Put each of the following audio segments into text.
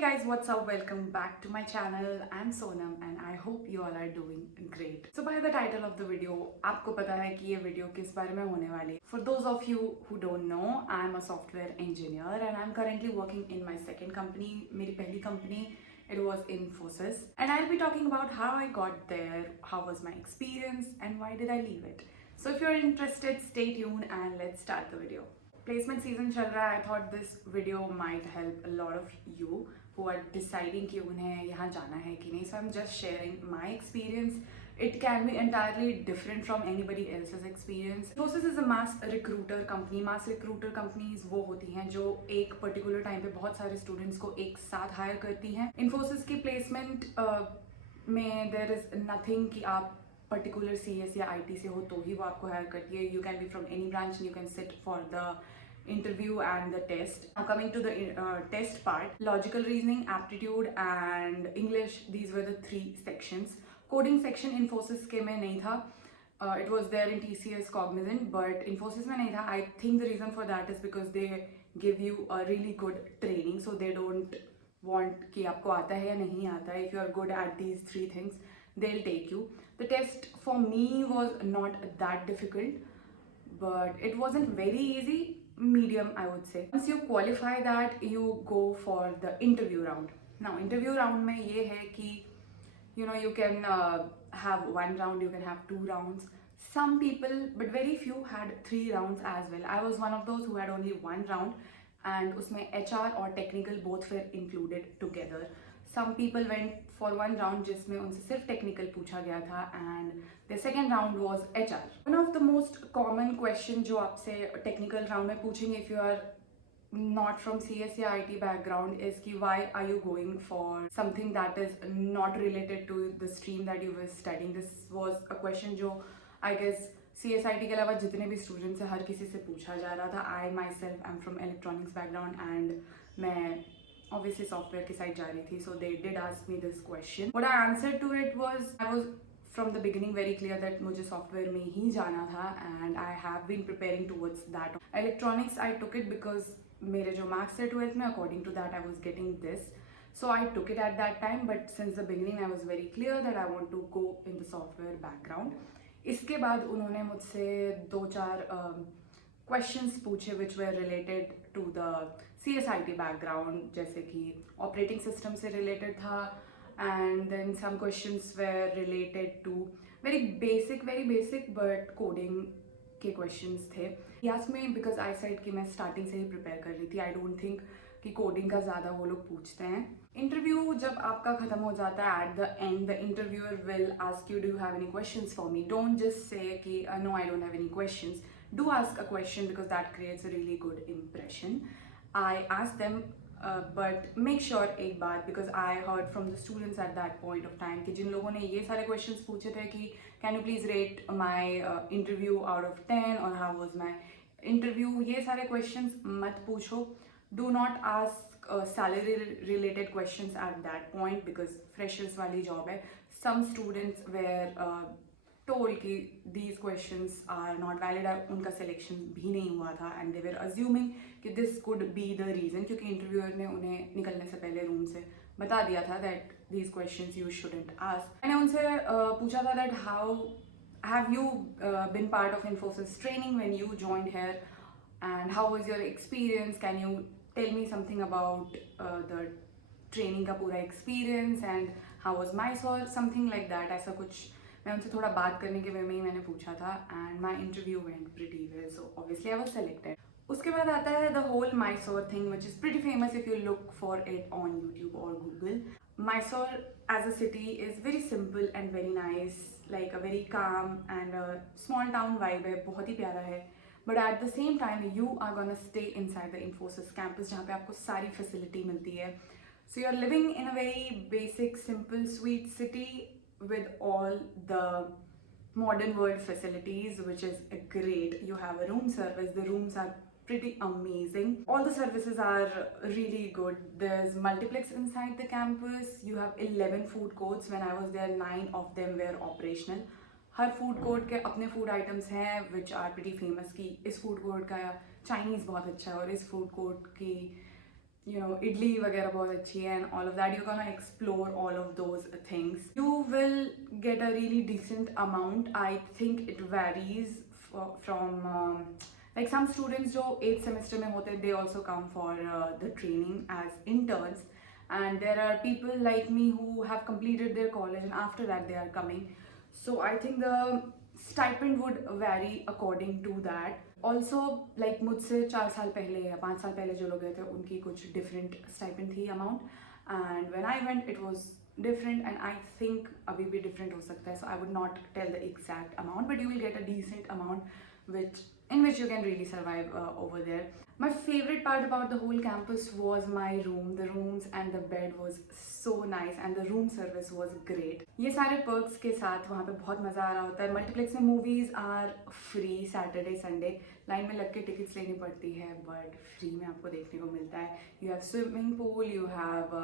Hey guys, what's up? Welcome back to my channel. I'm Sonam and I hope you all are doing great. So by the title of the video, आपको पता है कि ये video किस बारे में होने वाली है. For those of you who don't know, I'm a software engineer and I'm currently working in my second company. मेरी पहली company, it was Infosys. And I'll be talking about how I got there, how was my experience and why did I leave it. So if you're interested, stay tuned and let's start the video. Placement season चल रहा है. I thought this video might help a lot of you who are deciding कि उन्हें यहाँ जाना है कि नहीं. So I am just sharing my experience. It can be entirely different from anybody else's experience. Infosys is a mass recruiter company. Mass recruiter companies वो होती हैं जो एक पर्टिकुलर टाइम पे बहुत सारे स्टूडेंट्स को एक साथ हायर करती हैं. Infosys की प्लेसमेंट में देयर इज नथिंग कि आप पर्टिकुलर CS या IT से हो तो ही वो आपको हायर करती है. You can be from any branch, you can sit for the interview and the test. Now coming to the test part, logical reasoning, aptitude and English, these were the three sections. Coding section Infosys के में नहीं था. It was there in TCS Cognizant, but Infosys में नहीं था. I think the reason for that is because they give you a really good training, so they don't want कि आपको आता है या नहीं आता है. If you are good at these three things, they'll take you. The test for me was not that difficult, but it wasn't very easy. Medium, I would say. Once you qualify that, you go for the interview round. Now interview round में ये है कि you can have one round, you can have two rounds. Some people, but very few, had 3 rounds as well. I was one of those who had only one round, and उसमें HR और technical both were included together. Some people went for one round जिसमें उनसे सिर्फ technical पूछा गया था, and the second round was HR. One of the most common question जो आपसे टेक्निकल राउंड में पूछेंगे if you are not from CS या IT background is कि why are you going for something that is not related to the stream that you were studying. This was a question जो I guess CSIT के अलावा जितने भी students हैं हर किसी से पूछा जा रहा था. I myself am from electronics background and मैं obviously software की साइड जा रही थी, so they did ask me this question. What I answered to it was I was from the beginning very clear that मुझे software में ही जाना था and I have been preparing towards that. Electronics I took it because मेरे जो marks थे 12th में according to that I was getting this, so I took it at that time. But since the beginning I was very clear that I want to go in the software background. इसके बाद उन्होंने मुझसे 2-4 questions पूछे which were related to the CSIT background, जैसे कि operating system से related था, and then some questions were related to very basic but coding के questions थे. He asked me because I said कि मैं starting से ही prepare कर रही थी. I don't think कि coding का ज़्यादा वो लोग पूछते हैं. Interview जब आपका ख़त्म हो जाता है, at the end the interviewer will ask you, do you have any questions for me? Don't just say कि no, I don't have any questions. Do ask a question because that creates a really good impression. I asked them, but make sure एक बार, because I heard from the students at that point of time कि जिन लोगों ने ये सारे questions पूछे थे कि can you please rate my interview out of 10 or how was my interview, ये सारे questions मत पूछो. Do not ask salary related questions at that point because freshers वाली job है. Some students were told कि these questions are not valid. उनका selection भी नहीं हुआ था and they were assuming कि this could be the reason, क्योंकि interviewer ने उन्हें निकलने से पहले रूम से बता दिया था that these questions you shouldn't ask. मैंने उनसे पूछा था that how have you been part of Infosys training when you joined here and how was your experience, can you tell me something about the training का पूरा experience and how was Mysore, something like that. ऐसा कुछ मैं उनसे थोड़ा बात करने के वे में ही मैंने पूछा था and my interview went pretty well, so obviously I was selected. उसके बाद आता है the whole Mysore thing which is pretty famous if you look for it on YouTube or Google. Mysore as a city is very simple and very nice, like a very calm and a small town vibe है, बहुत ही प्यारा है. But at the same time you are gonna stay inside the Infosys campus जहाँ पे आपको सारी facility मिलती है. So you're living in a very basic, simple, sweet city with all the modern world facilities, which is great. You have a room service. The rooms are pretty amazing. All the services are really good. There's multiplex inside the campus. You have 11 food courts. When I was there, 9 of them were operational. Her food court के अपने food items हैं which are pretty famous. कि इस food court का Chinese बहुत अच्छा है और इस फूड कोर्ट की idli वगैरह बहुत अच्छी है and all of that. You're gonna explore all of those things. You will get a really decent amount. I think it varies from like some students जो 8th semester में होते हैं, they also come for the training as interns, and there are people like me who have completed their college and after that they are coming. So I think the stipend would vary according to that. Also like मुझसे 4 साल पहले या 5 साल पहले जो लोग गए थे उनकी कुछ डिफरेंट स्टाइपेंड थी amount, and when I went it was different and I think अभी भी डिफरेंट हो सकता है. So I would not tell the exact amount but you will get a decent amount which you can really survive over there. My favorite part about the whole campus was my room. The rooms and the bed was so nice and the room service was great. ये सारे perks के साथ वहाँ पे बहुत मज़ा आ रहा होता है. मल्टीप्लेक्स में movies are free Saturday Sunday. Line में लग के टिकट्स लेनी पड़ती है बट फ्री में आपको देखने को मिलता है. You have swimming pool, you have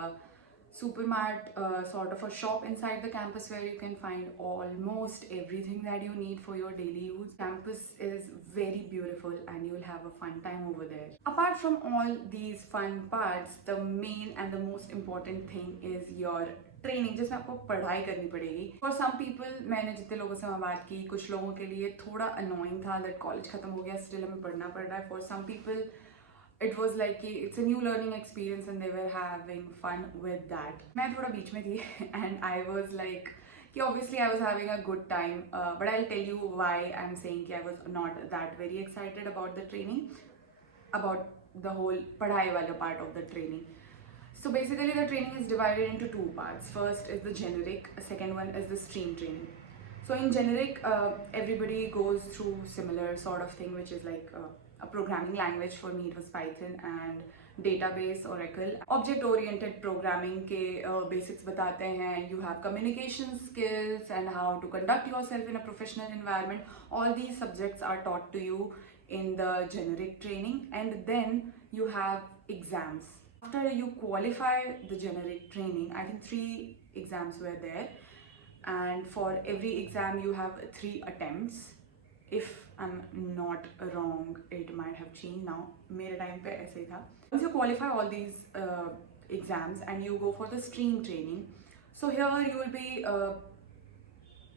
supermart, sort of a shop inside the campus where you can find almost everything that you need for your daily use. Campus is very beautiful and you will have a fun time over there. Apart from all these fun parts, the main and the most important thing is your training जिसमें आपको पढ़ाई करनी पड़ेगी. For some people, मैंने जितने लोगों से मैं बात की, कुछ लोगों के लिए थोड़ा अनोइंग था दैट कॉलेज खत्म हो गया स्टिल हमें पढ़ना पड़ रहा है. For some people it was like it's a new learning experience and they were having fun with that. मैं थोड़ा बीच में थी and I was like कि obviously I was having a good time, but I'll tell you why I'm saying कि I was not that very excited about the training, about the whole पढ़ाई वाला part of the training. So basically the training is divided into 2 parts. First is the generic, second one is the stream training. So in generic, everybody goes through similar sort of thing, which is like a programming language. For me it was Python and database Oracle. Object oriented programming के basics बताते हैं. You have communication skills and how to conduct yourself in a professional environment. All these subjects are taught to you in the generic training, and then you have exams. After you qualify the generic training, I think 3 exams were there, and for every exam you have 3 attempts. If I'm not wrong, it might have changed now. मेरे time पे ऐसे ही था. Once you qualify all these exams and you go for the stream training, so here you will be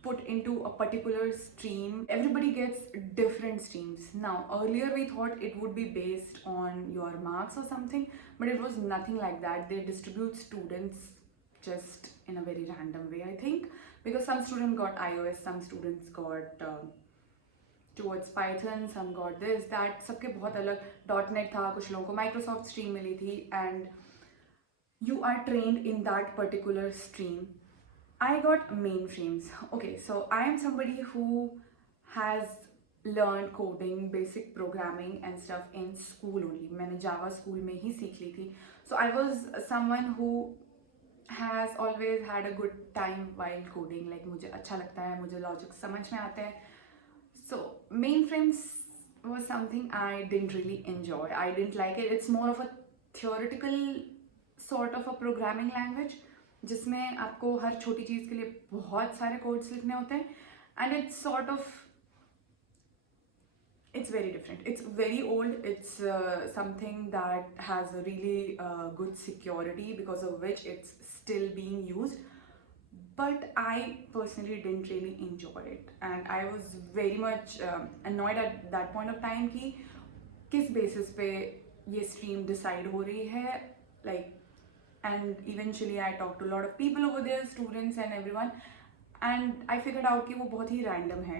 put into a particular stream. Everybody gets different streams. Now earlier we thought it would be based on your marks or something, but it was nothing like that. They distribute students just in a very random way, I think, because some students got iOS, some students got towards Python, some got this, that. सबके बहुत अलग. .NET था, कुछ लोगों को Microsoft stream मिली थी, and you are trained in that particular stream. I got mainframes. Okay, so I am somebody who has learned coding, basic programming and stuff in school only. मैंने Java school में ही सीख ली थी. So I was someone who has always had a good time while coding. Like मुझे अच्छा लगता है, मुझे logic समझ में आता है. So mainframes was something I didn't really enjoy. I didn't like it. It's more of a theoretical sort of a programming language जिसमें आपको हर छोटी चीज़ के लिए बहुत सारे कोड्स लिखने होते हैं, and it's sort of, it's very different. It's very old. It's something that has a really good security because of which it's still being used. But I personally didn't really enjoy it, and I was very much annoyed at that point of time कि किस basis पे ये stream decide हो रही है, like. And eventually I talked to a lot of people over there, students and everyone, and I figured out कि वो बहुत ही random है.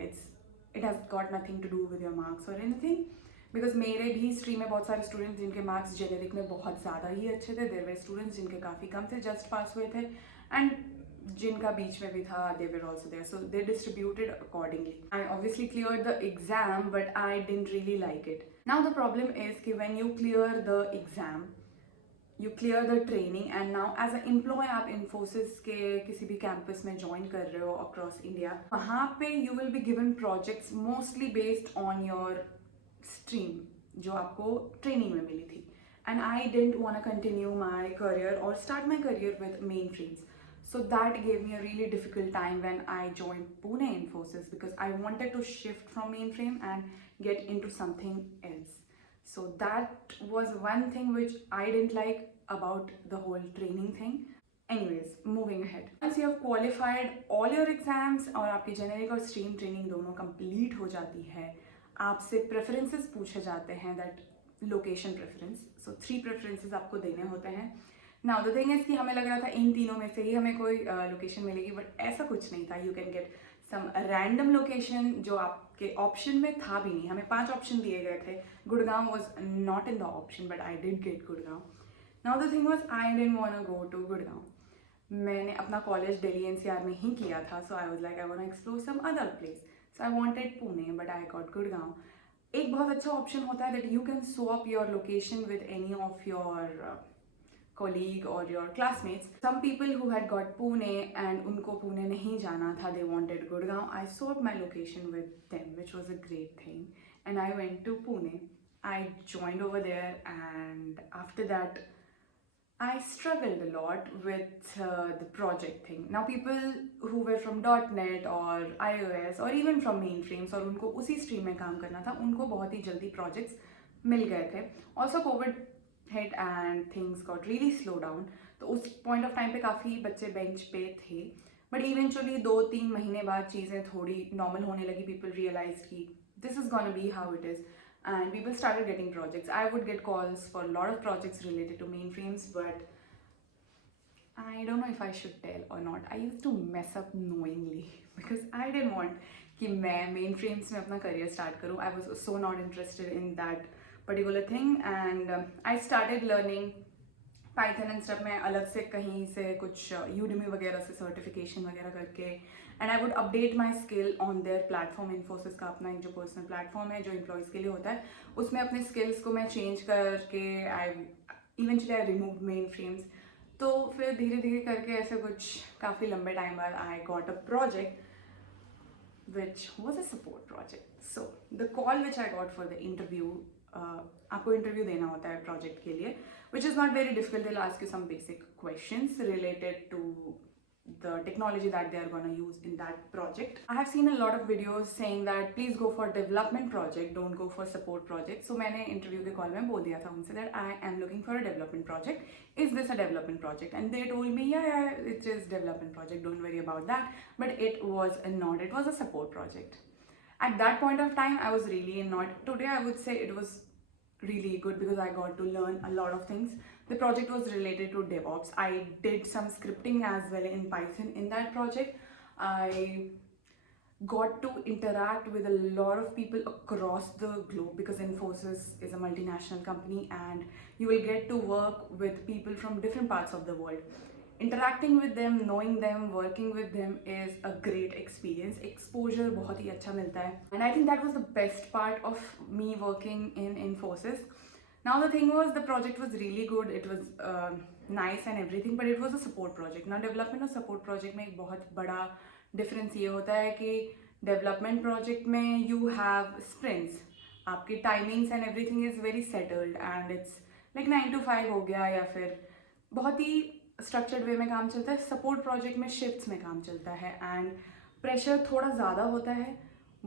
It has got nothing to do with your marks or anything, because मेरे भी stream में बहुत सारे students जिनके marks generic में बहुत ज़्यादा ही अच्छे थे. There were students जिनके काफ़ी कम थे, just pass हुए थे, and जिनका बीच में भी था, they were also there. So they distributed accordingly. I obviously cleared the exam, but I didn't really like it. Now the problem is कि when you clear the exam, you clear the training, and now as an employee आप Infosys के किसी भी campus में join कर रहे हो across India, वहाँ पे you will be given projects mostly based on your stream जो आपको training में मिली थी. And I didn't want to continue my career or start my career with mainframes. So that gave me a really difficult time when I joined Pune Infosys, because I wanted to shift from mainframe and get into something else. So that was one thing which I didn't like about the whole training thing. Anyways, moving ahead. Once you have qualified all your exams और आपकी generic और stream training दोनों complete हो जाती है, आपसे preferences पूछे जाते हैं, that location preference. So 3 preferences आपको देने होते हैं. नाउ द थिंग इज कि हमें लग रहा था इन तीनों में से ही हमें कोई लोकेशन मिलेगी, बट ऐसा कुछ नहीं था. You can get some random location जो आपके ऑप्शन में था भी नहीं. हमें 5 ऑप्शन दिए गए थे. Gurgaon was not in the option, but I did get Gurgaon. Now the thing was I didn't want to go to Gurgaon. मैंने अपना कॉलेज दिल्ली एनसीआर में ही किया था. So I was like I want to explore some other place. So I wanted Pune, but I got Gurgaon. एक बहुत अच्छा option होता है that you can swap your location with any of your colleague or your classmates. Some people who had got Pune and उनको पुणे नहीं जाना था, they wanted Gurgaon. I swapped my location with them, which was a great thing. And I went to Pune. I joined over there, and after that, I struggled a lot with the project thing. Now people who were from .NET or iOS or even from mainframes और उनको उसी stream में काम करना था, उनको बहुत ही जल्दी projects मिल गए थे. Also COVID hit and things got really slow down. तो उस point of time पे काफ़ी बच्चे bench पे थे. But eventually 2-3 महीने बाद चीज़ें थोड़ी normal होने लगी. People realized कि this is gonna be how it is. And people started getting projects. I would get calls for a lot of projects related to mainframes, but I don't know if I should tell or not. I used to mess up knowingly because I didn't want कि मैं mainframes में अपना career start करूँ. I was so not interested in that particular thing, and I started learning Python and stuff. मैं अलग से कहीं से कुछ Udemy वगैरह से certification वगैरह करके, and I would update my skill on their platform. Infosys का अपना एक जो personal platform है जो employees के लिए होता है, उसमें अपने skills को मैं change करके eventually I removed mainframes. तो फिर धीरे धीरे करके ऐसे कुछ काफ़ी लंबे टाइम बाद I got a project which was a support project. So the call which I got for the interview, आपको इंटरव्यू देना होता है प्रोजेक्ट के लिए, which is not very difficult. They'll ask you some basic questions related to the technology that they are going to use in that project. I have seen a lot of videos saying that please go for development project, don't go for support project. So मैंने interview के call में बोल दिया था उनसे that I am looking for a development project. Is this a development project? And they told me yeah, it is development project, don't worry about that. But it was not. It was a support project. At that point of time, I was really not. Today, I would say it was really good because I got to learn a lot of things. The project was related to DevOps. I did some scripting as well in Python in that project. I got to interact with a lot of people across the globe because Infosys is a multinational company and you will get to work with people from different parts of the world. Interacting with them, knowing them, working with them is a great experience. Exposure बहुत ही अच्छा मिलता है. And I think that was the best part of me working in Infosys. Now the thing was the project was really good. It was nice and everything, but it was a support project. Now development और support project में एक बहुत बड़ा difference ये होता है कि development project में you have sprints. आपकी timings and everything is very settled and it's like 9 to 5 हो गया या फिर बहुत ही स्ट्रक्चर्ड वे में काम चलता है. सपोर्ट प्रोजेक्ट में शिफ्ट्स में काम चलता है एंड प्रेशर थोड़ा ज़्यादा होता है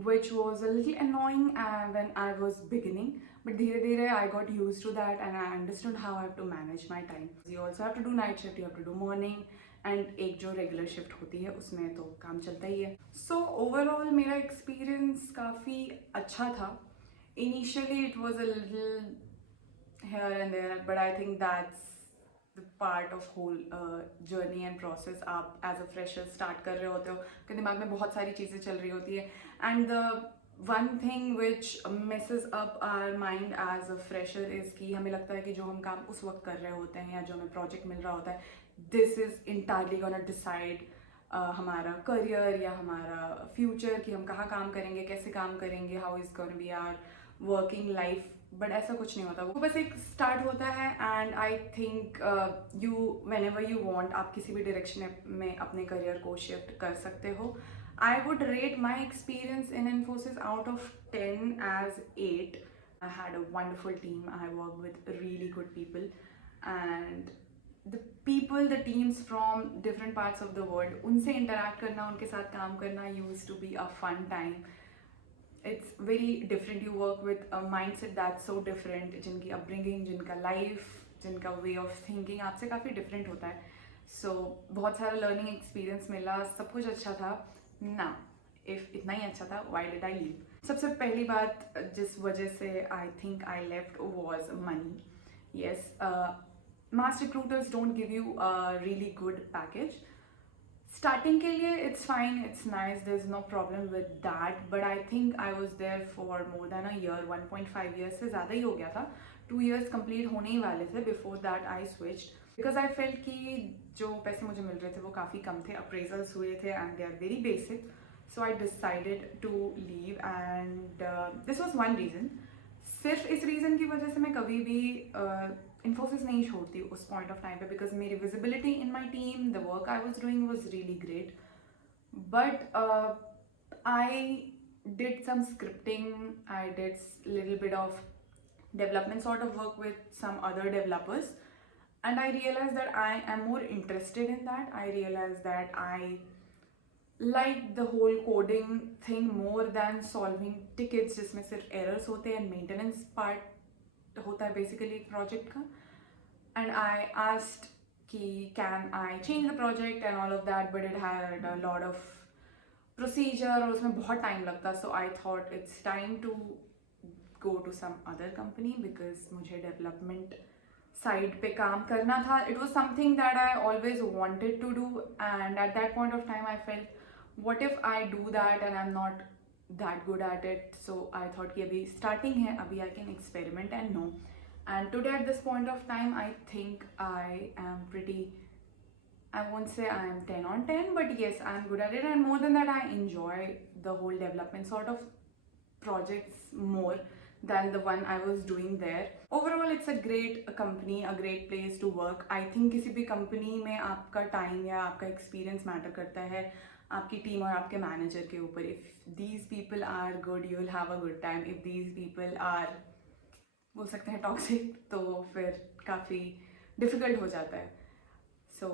which was a little annoying when I was beginning, but धीरे धीरे I got used to that and I understood how I have to manage my time. You also have to do night shift, you have to do morning and एक जो regular shift होती है उसमें तो काम चलता ही है. So overall मेरा एक्सपीरियंस काफ़ी अच्छा था. Initially it was a little here and there, but I think that's the part of whole journey and process. आप as a fresher start कर रहे होते हो, आपके दिमाग में बहुत सारी चीज़ें चल रही होती है and the one thing which messes up our mind as a fresher is कि हमें लगता है कि जो हम काम उस वक्त कर रहे होते हैं या जो हमें प्रोजेक्ट मिल रहा होता है this is entirely gonna decide हमारा करियर या हमारा फ्यूचर कि हम कहाँ काम करेंगे, कैसे काम करेंगे, how is gonna be our working life. But ऐसा कुछ नहीं होता. वो बस एक स्टार्ट होता है and I think you whenever you want आप किसी भी डायरेक्शन में अपने करियर को शिफ्ट कर सकते हो. I would rate my experience in Infosys out of 10 as 8. I had a wonderful team. I worked with really good people and the teams from different parts of the world, उनसे interact करना, उनके साथ काम करना used to be a fun time. It's very different. You work with a mindset that's so different, जिनकी upbringing, जिनका life जिनका way of thinking आपसे काफ़ी डिफरेंट होता है. सो बहुत सारा लर्निंग एक्सपीरियंस मिला, सब कुछ अच्छा था ना. इफ़ इतना ही अच्छा था, व्हाई डिड आई लीव? सबसे पहली बात जिस वजह से I think I left was money. Yes, mass recruiters don't give you a really good package. Starting के लिए it's fine, it's nice, there's no problem with that. But I think I was there for more than a year, 1.5 years से ज़्यादा ही हो गया था. 2 years complete होने ही वाले थे. Before that I switched because I felt कि जो पैसे मुझे मिल रहे थे वो काफ़ी कम थे. Appraisals हुए थे and they are very basic. So I decided to leave and this was one reason. सिर्फ इस रीज़न की वजह से मैं कभी भी इन्फोसिस नहीं छोड़ती उस पॉइंट ऑफ टाइम पे, बिकॉज मेरी visibility in my team, the work I was doing was really great. But I did some scripting, I did little bit of development sort of work with some other developers, and I realized that I am more interested in that. I realized that I like the whole coding thing more than solving tickets जिसमें सिर्फ errors होते हैं and maintenance part होता है basically एक project का. And I asked कि can I change the project and all of that, but it had a lot of procedure और उसमें बहुत time लगता. So I thought it's time to go to some other company because मुझे development side पे काम करना था. It was something that I always wanted to do, and at that point of time I felt what if I do that and I'm not that good at it. So I thought कि अभी starting है, अभी I can experiment and know. And today at this point of time I think I am pretty, I won't say I am 10 on 10, but yes, I am good at it, and more than that I enjoy the whole development sort of projects more than the one I was doing there. Overall it's a great company, a great place to work. I think किसी भी company में आपका time या आपका experience matter करता है आपकी team और आपके manager के ऊपर. If these people are good, you will have a good time. If these people are, बोल सकते हैं toxic, तो फिर काफ़ी difficult हो जाता है. So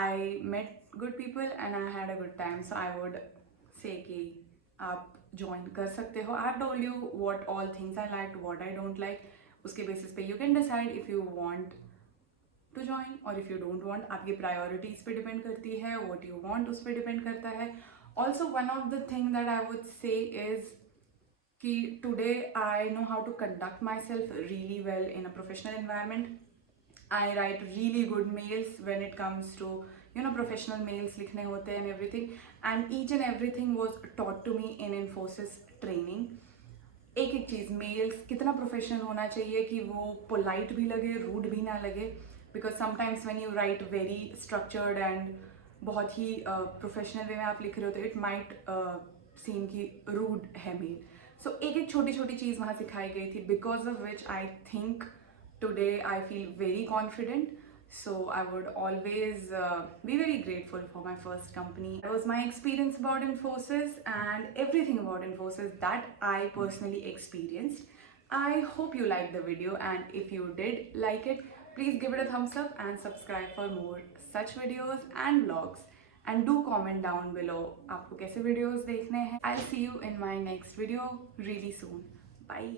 I met good people and I had a good time. So I would say कि आप ज्वाइन कर सकते हो. I have told you what all things I like, what I don't like. उसके बेसिस पे you can decide if you want to join और if you don't want. आपकी priorities पे डिपेंड करती है, व्हाट यू वांट उस पर depend करता है. Also one of the thing that I would say is कि today I know how to conduct myself really well in a professional environment. I write really good mails when it comes to, you know, professional mails लिखने होते हैं and everything, and each and everything was taught to me in Infosys training. एक एक चीज़, mails कितना professional होना चाहिए कि वो पोलाइट भी लगे, रूड भी ना लगे, because sometimes when you right very structured and बहुत ही प्रोफेशनल वे में आप लिख रहे हो तो इट माइट सीम कि रूड है मेल. सो एक एक छोटी छोटी चीज़ वहाँ सिखाई गई थी, because of which I think today I feel very confident. So I would always be very grateful for my first company. That was my experience about Infosys and everything about Infosys that I personally experienced. I hope you liked the video, and if you did like it, please give it a thumbs up and subscribe for more such videos and vlogs. And do comment down below आपको कैसे videos देखने हैं. I'll see you in my next video really soon. Bye.